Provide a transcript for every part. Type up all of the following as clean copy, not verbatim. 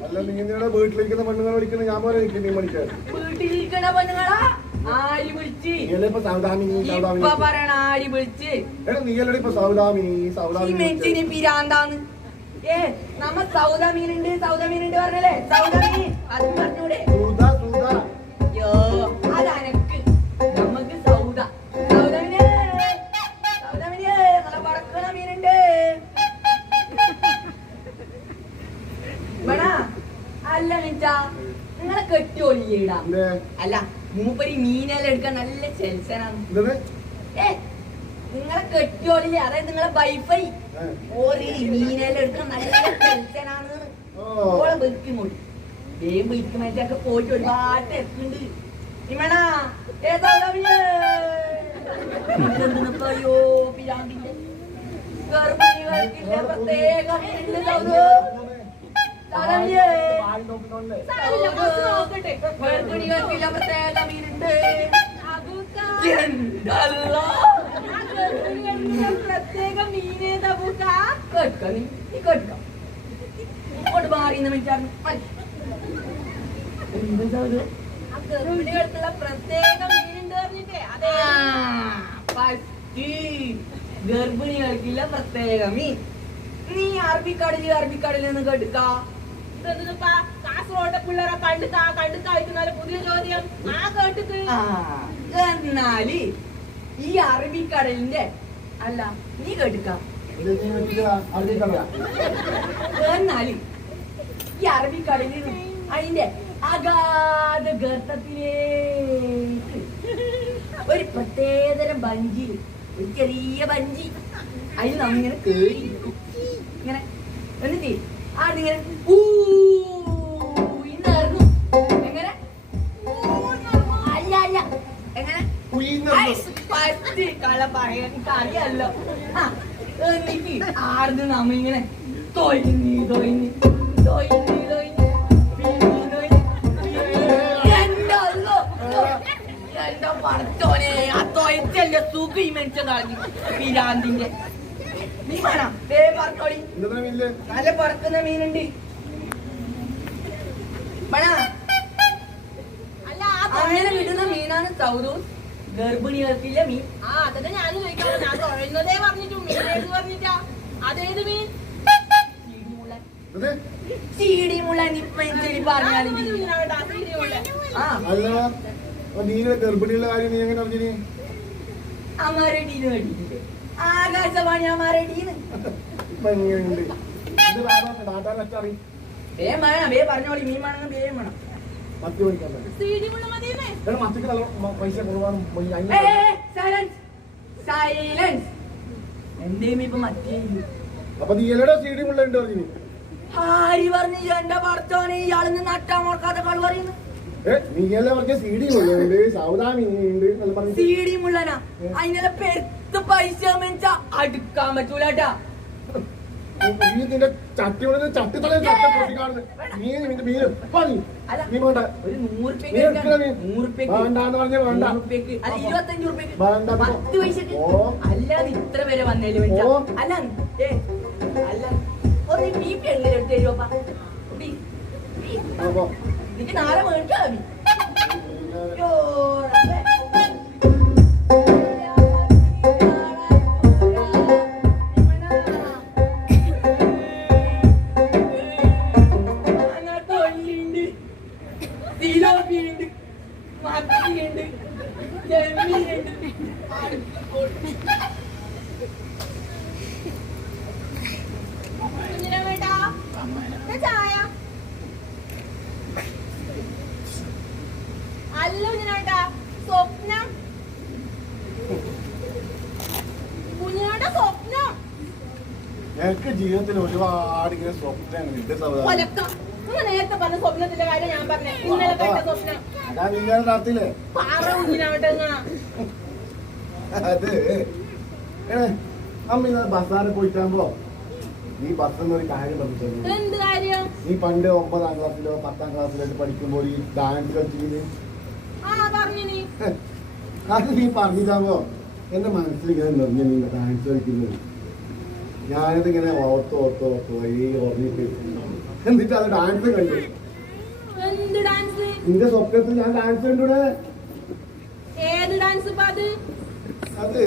അല്ല നീ നിങ്ങളുടെ വീട്ടിലിരിക്കുന്ന പെണ്ണുങ്ങളെ വിളിക്കുന്ന ഞാൻ പോലെ നീ മണിക്കാൻ വീട്ടിലിരിക്കണ പെണ്ണുങ്ങളാ ആര് വിളിച്ച് നീയല്ലിപ്പൊ സൗദാമിനി ആര് വിളിച്ച് എടാ നീയല്ലടി ഇപ്പൊ സൗദാമിനി മെച്ചിന് പിരാന്താന്ന് നമ്മ സൗദാമീനുണ്ട് പറഞ്ഞല്ലേ സൗദാമീൻ അത് പറഞ്ഞൂടെ യോ അതനക്ക് നമുക്ക് സൗദാമിനെ നല്ല പറക്കണ മീനുണ്ട് അല്ല മിച്ചാ നിങ്ങളെ കെട്ടിയോളിടാ അല്ല മൂപ്പരി മീനെല്ലാം എടുക്കാൻ നല്ല സെൽസനാണ് നിങ്ങളെ കെട്ടിയോളില്ലേ അതായത് നിങ്ങളെ വൈഫൈ ഓരോ മീനെല്ലാം എടുക്കാൻ നല്ല സെൽസനാണ് ഓളെ വെക്കുമോളി വേഗം വെക്കുമ്പോഴത്തേക്ക് പോയിട്ട് ഒരുപാട് തെക്കുണ്ട് ഇമ്മണാ ഏതായോ പിരാന്തിന്റെ ഗർഭിണികൾക്കില്ല പ്രത്യേക പ്രത്യേക മീനേതാ ഇങ്ങോട്ട് മാറിയെന്ന് വിചാരിച്ചു ഗർഭിണികൾക്കുള്ള പ്രത്യേക മീനുണ്ട് പറഞ്ഞിട്ടേ അതെ ഗർഭിണികൾക്കില്ല പ്രത്യേക മീൻ നീ അറബിക്കടലിൽ നിന്ന് കേട്ടുക്കാ കാസർഗോട്ടെ പിള്ളേരെ കണ്ടുക്കാ പുതിയ ചോദ്യം ആ കേട്ടിട്ട് എന്നാല് ഈ അറബിക്കടലിന്റെ അല്ല നീ കേട്ടുക്ക എന്നാല് ഈ അറബിക്കടലിൽ അതിന്റെ അഗാധ ഗർത്തത്തിലേക്ക് ഒരു പ്രത്യേകതരം ബഞ്ചി ഒരു ചെറിയ ബഞ്ചി അതിൽ നമ്മിങ്ങനെ കേറി ഇങ്ങനെ എന്നിട്ട് ആടിങ്ങനെ ഇന്നായിരുന്നു എങ്ങനെ അല്ല എങ്ങനെ കള പറയാൻ അറിയാലോ എന്നിട്ട് ആടുന്ന് നമ്മിങ്ങനെ തൊയിഞ്ഞ് എന്റെ പറച്ചോനെ ആ തൊയച്ചല്ലേ സുഖം ഈ മനുഷ്യ കളഞ്ഞു പിരാന്തിന്റെ നീ വേണം പറഞ്ഞോളി നല്ല പറക്കുന്ന മീനുണ്ട് അങ്ങനെ വിടുന്ന മീനാണ് സൗദൂസ് ഗർഭിണികൾക്കില്ല മീൻ അതൊക്കെ ഞാൻ ചോദിക്കാമോ ഞാൻ തുഴയുന്നതേ പറഞ്ഞിട്ടു മീൻ ഏത് പറഞ്ഞിട്ടാ അതേത് മീൻ ചീടിമുള്ളൻ ഇപ്പൊ പറഞ്ഞാലും ഗർഭിണിയുള്ള കാര്യം നീ എങ്ങനെ അറിഞ്ഞു അമാരടീന്ന് കേട്ടിട്ടുണ്ട് ആകാശവാണി അമാരടീന്ന് പറഞ്ഞോളി മീൻ വേണമെങ്കിൽ വേഗം വേണം എന്തേലും ഇപ്പൊ മറ്റേ അപ്പൊ നീ എല്ലടോ സീഡി മുള്ളുണ്ട് പറഞ്ഞു ആര് പറഞ്ഞു എന്റെ ഭർത്താവിനെ ഇയാളിന്ന് നട്ടാൻ നോക്കാത്ത കളി പറയുന്നു സീഡി മുള്ളനാ അതിനെല്ലാം പെരുത്ത് പൈസ വെച്ചാ അടുക്കാൻ പറ്റൂലട്ടാ അല്ലാതെ ഇത്ര വരെ വന്നേലും അല്ല അല്ല ഒരു ബി പി എങ്ങനെ എടുത്ത് തരുമപ്പാ എനിക്ക് നാളെ മേടിച്ചാ മതി എനിക്ക് ജീവിതത്തിൽ ഒരുപാട് ഇങ്ങനെ സ്വപ്നങ്ങളുണ്ട് നേരത്തെ പറഞ്ഞ സ്വപ്നത്തിന്റെ കാര്യം ഞാൻ പറഞ്ഞേ ഇന്നലെ കേട്ട സ്വപ്നം അതാ നിങ്ങൾ നടത്തില്ലേ അത് അമ്മ ഇന്ന് ബസ്സാറ് പോയിട്ടാകുമ്പോ നീ ബസ്സെന്ന് ഒരു കാര്യം പറഞ്ഞു എന്ത് കാര്യം നീ പണ്ട് 9ാം ക്ലാസ്സിലോ 10ാം ക്ലാസ്സിലോ പഠിക്കുമ്പോൾ ഈ ഡാൻസ് കളിച്ചില്ലേ അത് നീ പറഞ്ഞിട്ടാകുമ്പോ എന്റെ മനസ്സിൽ ഇങ്ങനെ നിറഞ്ഞു നീ ഡാൻസ് കളിക്കുന്നത് ഞാനിതിങ്ങനെ ഓർത്ത് ഈ ഓർമ്മിട്ട് എന്നിട്ട് അത് ഡാൻസ് കണ്ടു. എന്ത് ഡാൻസ്? നിന്റെ സ്വപ്നത്തിൽ ഞാൻ ഡാൻസ് കണ്ടൂടെ. ഏത് ഡാൻസ് ഇപ്പൊ അത്? അത്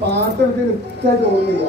പാട്ടൊക്കെ കൃത്യമായിട്ട് ഓർമ്മയില്ല.